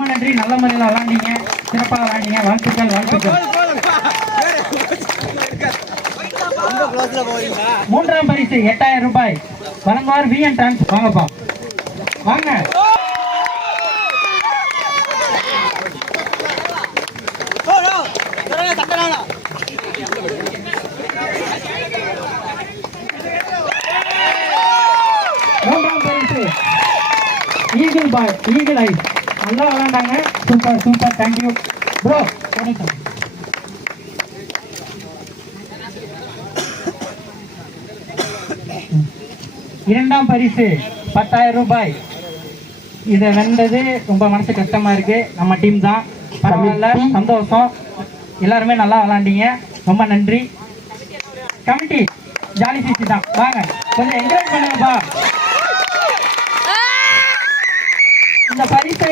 ரொம்ப நன்றி. நல்ல முறையில் விளாண்டீங்க, சிறப்பாக விளாண்டீங்க. வாழ்த்துக்கள் வாழ்த்துக்கள். மூன்றாம் பரிசு 8000 ரூபாய் வழங்குவார் VN டிரான்ஸ். வாங்கப்பா வாங்க. மூன்றாம் பரிசு ஈகிள் பாய், ஈகிள் ஐஸ். நல்லா விளையாண்டாங்க. Super super. Thank you bro. இரண்டாம் பரிசு 10,000 ரூபாய். இதை வென்றது ரொம்ப மனசு கஷ்டமா இருக்கு. நம்ம டீம் தான். பரவாயில்ல, சந்தோஷம். எல்லாருமே நல்லா விளாண்டீங்க. ரொம்ப நன்றி. கமிட்டி ஜாலி சிசி தான். வாங்க கொஞ்சம் என்கரேஜ் பண்ணுங்கப்பா. இந்த பரிசை